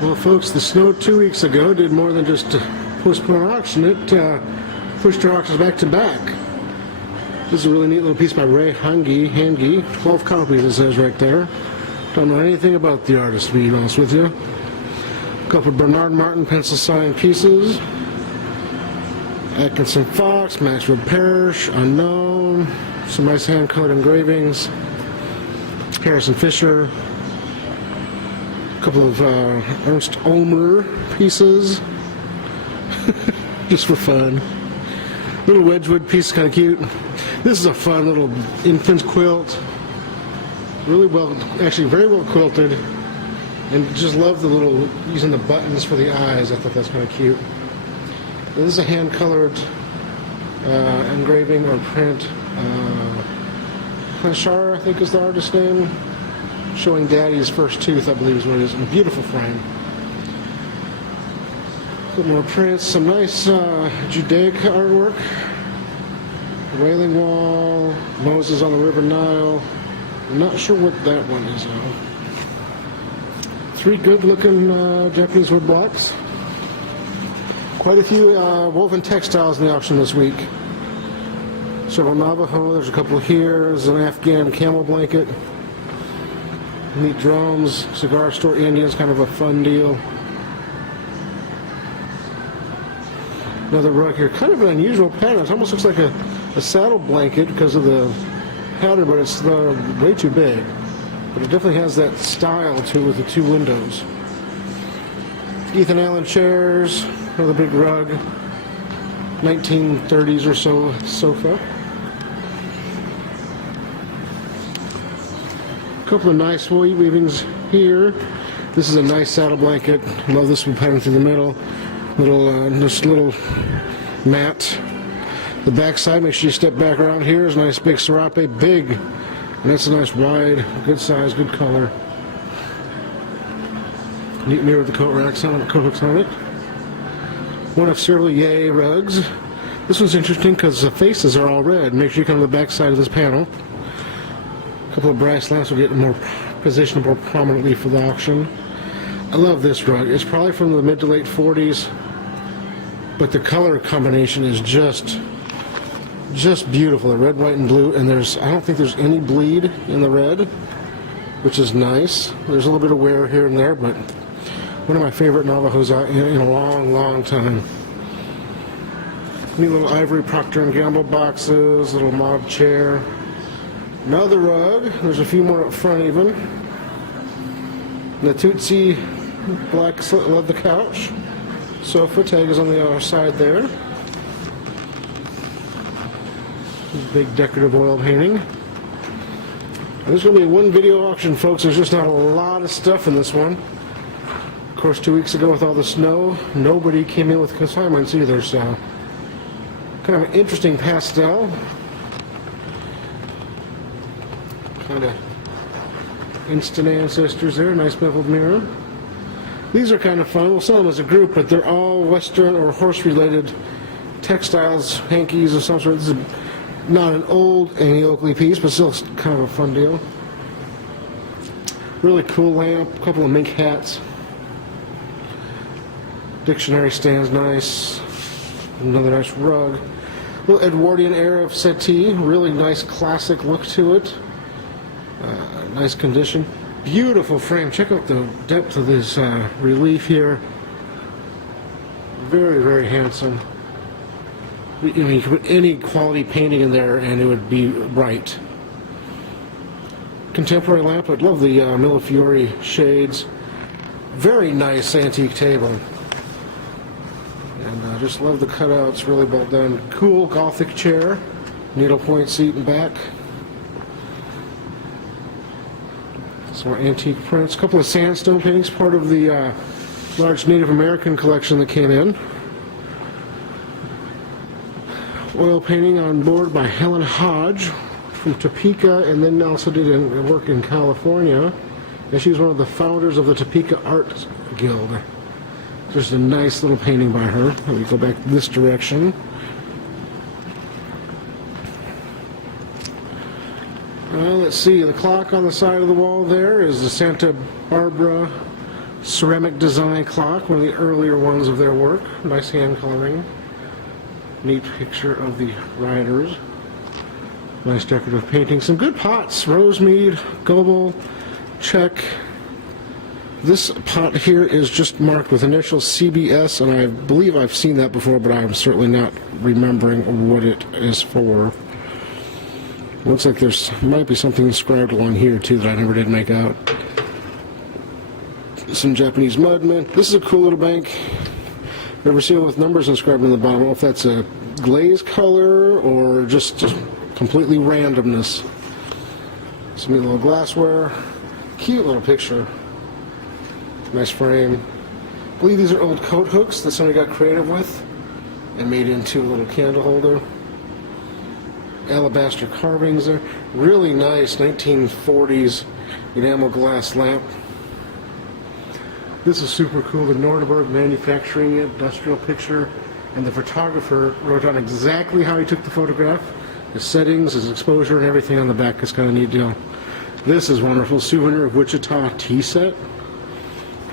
Well, folks, the snow 2 weeks ago did more than just postpone auction. It pushed our auctions back to back. This is a really neat little piece by Ray Hangi. 12 copies, it says right there. Don't know anything about the artist, to be honest with you. A couple of Bernard Martin pencil sign pieces. Atkinson Fox, Maxwell Parrish, Unknown. Some nice hand-colored engravings. Harrison Fisher. A couple of Ernst Ulmer pieces. Just for fun. Little Wedgwood piece, kind of cute. This is a fun little infant quilt. Really well, actually very well quilted. And just love the little, using the buttons for the eyes. I thought that's kind of cute. This is a hand-colored engraving or print. Planchard, I think is the artist's name. Showing Daddy's first tooth, I believe is what it is. In a beautiful frame. A bit more prints. Some nice Judaic artwork. Wailing Wall. Moses on the River Nile. I'm not sure what that one is though. 3 good-looking Japanese wood blocks. Quite a few woven textiles in the auction this week. Several Navajo, there's a couple here. There's an Afghan camel blanket. Neat drums, cigar store Indians, kind of a fun deal. Another rug here, kind of an unusual pattern. It almost looks like a saddle blanket because of the pattern, but it's way too big. But it definitely has that style to it with the 2 windows. Ethan Allen chairs, another big rug, 1930s or so sofa. A couple of nice weavings here. This is a nice saddle blanket. Love this one pattern through the middle. Just little mat. The back side, make sure you step back around here, is a nice big serape, big. And that's a nice wide, good size, good color. Neat mirror with the coat racks on it, coat hooks on it. One of several Yay rugs. This one's interesting because the faces are all red. Make sure you come to the back side of this panel. A couple of brass lamps will get more positioned more prominently for the auction. I love this rug. It's probably from the mid to late 40s, but the color combination is just beautiful. The red, white, and blue, and I don't think there's any bleed in the red, which is nice. There's a little bit of wear here and there, but one of my favorite Navajos in a long, long time. Neat little ivory Procter & Gamble boxes, little mob chair. Another rug. There's a few more up front even. The Tootsie black leather couch. Sofa tag is on the other side there. Big decorative oil painting. This is going to be one video auction, folks. There's just not a lot of stuff in this one. Of course, 2 weeks ago with all the snow, nobody came in with consignments either, so kind of an interesting pastel. Kind of instant ancestors there. Nice beveled mirror. These are kind of fun. We'll sell them as a group, but they're all Western or horse-related textiles, hankies of some sort. This is not an old Annie Oakley piece, but still kind of a fun deal. Really cool lamp. A couple of mink hats. Dictionary stands nice. Another nice rug. A little Edwardian era of settee. Really nice classic look to it. Nice condition. Beautiful frame. Check out the depth of this relief here. Very, very handsome. You could put any quality painting in there and it would be right. Contemporary lamp. I love the Millefiori shades. Very nice antique table. And I just love the cutouts. Really well done. Cool Gothic chair. Needlepoint seat and back. Some more antique prints. A couple of sandstone paintings, part of the large Native American collection that came in. Oil painting on board by Helen Hodge from Topeka, and then also did work in California. And she was one of the founders of the Topeka Art Guild. Just a nice little painting by her. Let me go back this direction. Let's see, the clock on the side of the wall there is the Santa Barbara ceramic design clock, one of the earlier ones of their work. Nice hand coloring. Neat picture of the riders. Nice decorative painting. Some good pots. Rosemead, Goebel, check. This pot here is just marked with initials CBS, and I believe I've seen that before, but I'm certainly not remembering what it is for. Looks like there's might be something inscribed along here too that I never did make out. Some Japanese mud mint. This is a cool little bank. Never seen it with numbers inscribed on the bottom. I don't know if that's a glaze color or just completely randomness. Some neat little glassware. Cute little picture. Nice frame. I believe these are old coat hooks that somebody got creative with and made into a little candle holder. Alabaster carvings there. Really nice 1940s enamel glass lamp. This is super cool. The Nordberg manufacturing industrial picture, and the photographer wrote down exactly how he took the photograph, his settings, his exposure, and everything on the back. It's kind of a neat deal. This is wonderful. Souvenir of Wichita tea set.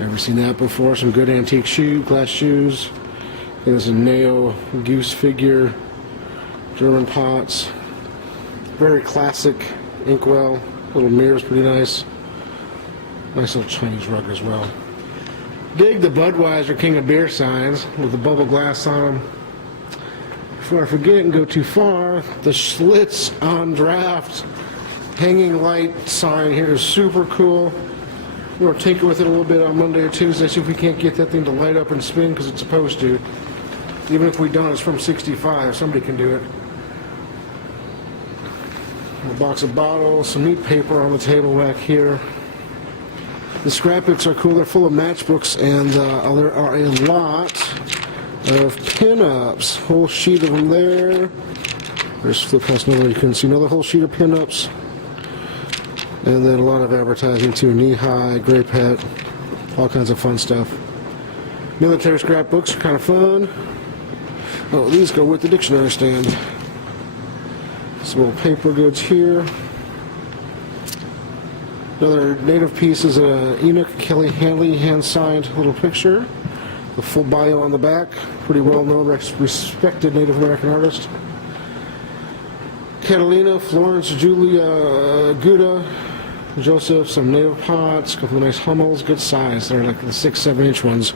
Never seen that before. Some good antique glass shoes. There's a Neo goose figure. German pots. Very classic inkwell. Little mirror's pretty nice. Nice little Chinese rug as well. Dig the Budweiser King of Beer signs with the bubble glass on them. Before I forget and go too far, the Schlitz on draft hanging light sign here is super cool. We'll tinker with it a little bit on Monday or Tuesday, see if we can't get that thing to light up and spin, because it's supposed to. Even if we don't, it's from 65. Somebody can do it. A box of bottles, some neat paper on the table back here. The scrapbooks are cool. They're full of matchbooks, and there are a lot of pinups. Whole sheet of them there. There's flip house nowhere you can see another whole sheet of pinups. And then a lot of advertising too. Knee high, gray pet, all kinds of fun stuff. Military scrapbooks are kind of fun. Oh, these go with the dictionary stand. Some little paper goods here. Another native piece is a Enoch Kelly Hanley hand-signed little picture. The full bio on the back. Pretty well-known, respected Native American artist. Catalina, Florence, Julia, Gouda, Joseph, some native pots, a couple of nice Hummels, good size. They're like the 6-7 inch ones.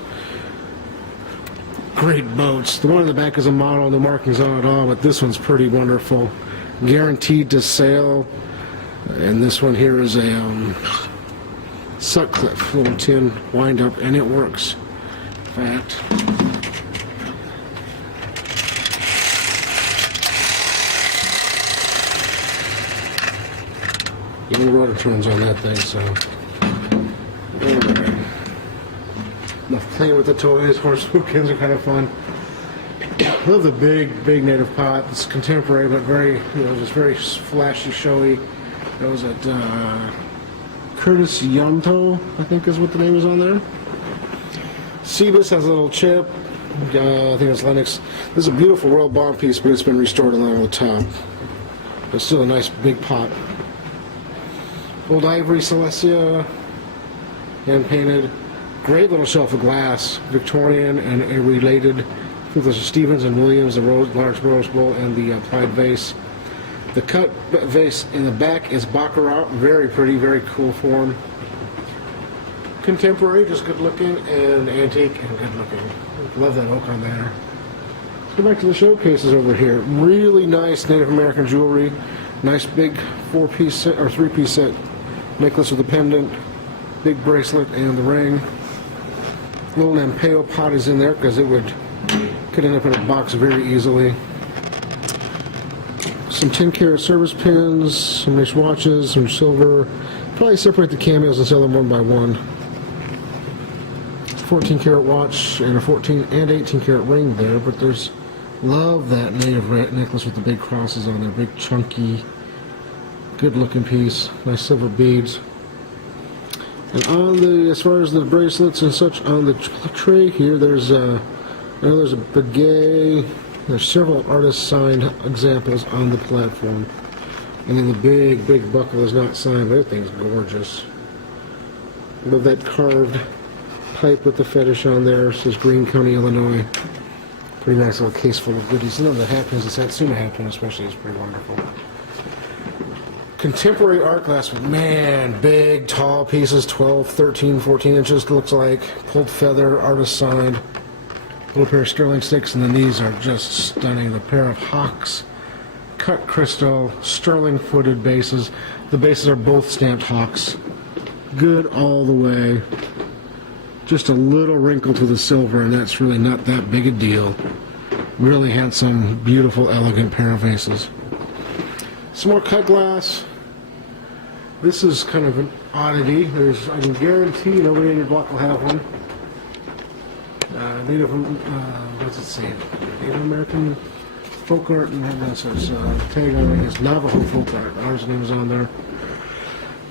Great boats. The one in the back is a model, no markings on it at all, but this one's pretty wonderful. Guaranteed to sail. And this one here is a Sutcliffe little tin wind-up, and it works. In fact, even the rotor turns on that thing, so enough playing with the toys. Horse bookends are kind of fun. I love the big native pot. It's contemporary, but very, just very flashy, showy. That was at Curtis Yonto, I think is what the name is on there. Cebus has a little chip. I think it's Lennox. This is a beautiful Royal Bond piece, but it's been restored along the top. But still a nice big pot. Old ivory Celestia, hand painted. Great little shelf of glass, Victorian and a related. I think those are Stevens and Williams, the large rose bowl, and the applied vase. The cut vase in the back is Baccarat, very pretty, very cool form. Contemporary, just good looking, and antique and good looking. Love that oak on there. Let's go back to the showcases over here. Really nice Native American jewelry. Nice big 4-piece set or 3-piece set necklace with a pendant, big bracelet, and the ring. Little Nampeyo pot is in there because it could end up in a box very easily. Some 10-karat service pins, some nice watches, some silver. Probably separate the cameos and sell them one by one. 14-karat watch and a 14 and 18-karat ring there, but there's love that native necklace with the big crosses on there, big chunky, good-looking piece. Nice silver beads. And on the, as far as the bracelets and such, on the tray here, there's I know there's a baguette. There's several artist-signed examples on the platform. And then the big buckle is not signed, but that thing's gorgeous. Love that carved pipe with the fetish on there. It says Greene County, Illinois. Pretty nice little case full of goodies. You know, the hat pins, the Satsuma hat pin especially, is pretty wonderful. Contemporary art glass, man, big, tall pieces, 12, 13, 14 inches, looks like. Pulled feather, artist signed. Little pair of sterling sticks, and then these are just stunning. The pair of Hawks, cut crystal, sterling footed bases. The bases are both stamped Hawks. Good all the way. Just a little wrinkle to the silver, and that's really not that big a deal. Really handsome, beautiful, elegant pair of vases. Some more cut glass. This is kind of an oddity. I can guarantee nobody in your block will have one. What's it say? Native American folk art, and that says tag on it. It's Navajo folk art. Ours name is on there.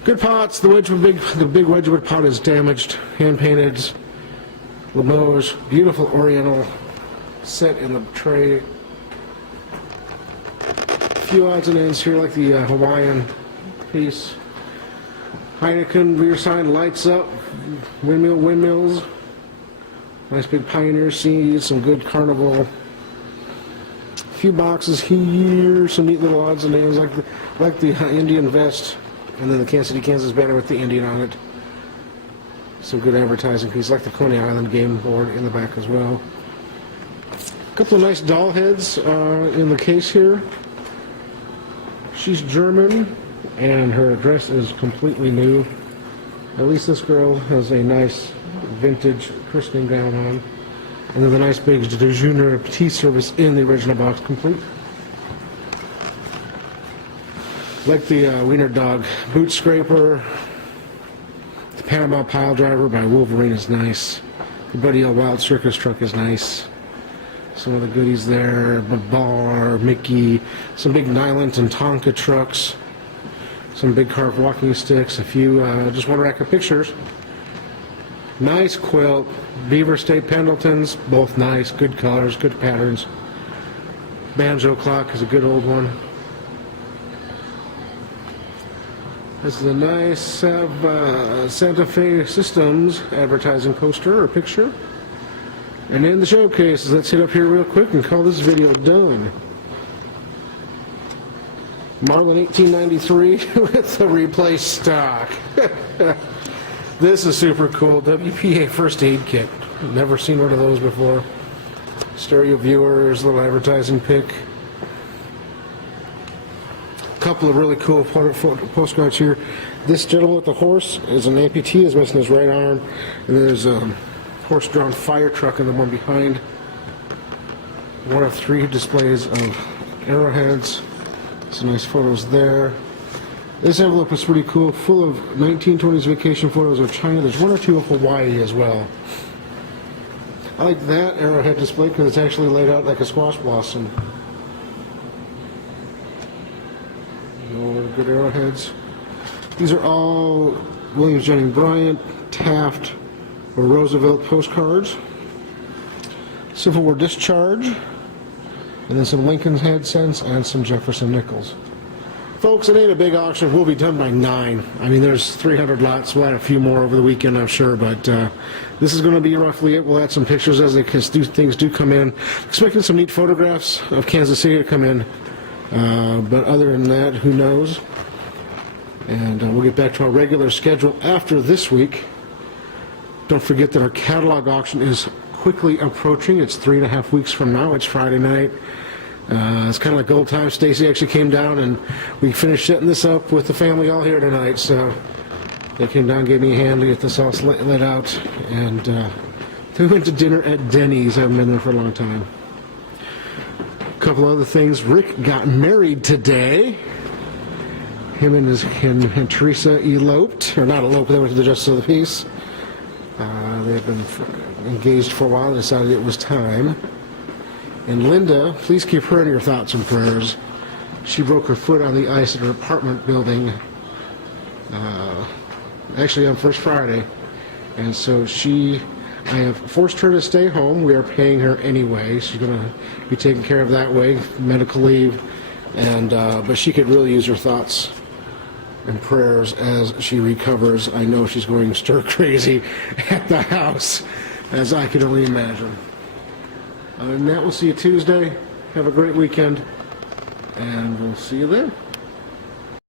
Good pots. The big Wedgwood pot is damaged, hand painted. Limoges, beautiful Oriental set in the tray. A few odds and ends here, like the Hawaiian piece. Heineken rear sign lights up. Windmills. Nice big Pioneer seeds. Some good Carnival. A few boxes here. Some neat little odds and ends, like the Indian vest. And then the Kansas City, Kansas banner with the Indian on it. Some good advertising pieces, like the Coney Island game board in the back as well. A couple of nice doll heads in the case here. She's German, and her dress is completely new. At least this girl has a nice vintage christening gown on. And then the nice big DeJunior tea service in the original box, complete. Like the Wiener Dog boot scraper. The Panama Pile Driver by Wolverine is nice. The Buddy L. Wild Circus truck is nice. Some of the goodies there. Babar, Mickey. Some big Nyland and Tonka trucks. Some big carved walking sticks. A few, just one rack of pictures. Nice quilt. Beaver State Pendletons. Both nice. Good colors. Good patterns. Banjo clock is a good old one. This is a nice Santa Fe Systems advertising poster or picture. And in the showcase, let's hit up here real quick and call this video done. Marlin 1893 with the replaced stock. This is super cool. WPA first aid kit. Never seen one of those before. Stereo viewers, little advertising pic. Couple of really cool postcards here. This gentleman with the horse is an amputee, is missing his right arm, and there's a horse-drawn fire truck in the one behind. One of 3 displays of arrowheads. Some nice photos there. This envelope is pretty cool, full of 1920s vacation photos of China. There's 1 or 2 of Hawaii as well. I like that arrowhead display because it's actually laid out like a squash blossom. Good arrowheads. These are all Williams Jennings Bryant, Taft, or Roosevelt postcards. Civil War discharge, and then some Lincoln's head cents and some Jefferson nickels. Folks, it ain't a big auction. We'll be done by 9. I mean, there's 300 lots. We'll add a few more over the weekend, I'm sure, but this is going to be roughly it. We'll add some pictures as things do come in. Expecting some neat photographs of Kansas City to come in. But other than that, who knows? And we'll get back to our regular schedule after this week. Don't forget that our catalog auction is quickly approaching. It's 3.5 weeks from now. It's Friday night. It's kind of like old times. Stacy actually came down and we finished setting this up with the family all here tonight. So they came down, gave me a hand to get this all lit out. And we went to dinner at Denny's. I haven't been there for a long time. Couple other things. Rick got married today. Him and Teresa eloped, or not eloped, they went to the Justice of the Peace. They've been engaged for a while and decided it was time. And Linda, please keep her in your thoughts and prayers. She broke her foot on the ice at her apartment building, actually on First Friday. And so I have forced her to stay home. We are paying her anyway. She's going to be taken care of that way, medical leave, and but she could really use her thoughts and prayers as she recovers. I know she's going stir crazy at the house, as I can only imagine. Other than that, we'll see you Tuesday. Have a great weekend, and we'll see you then.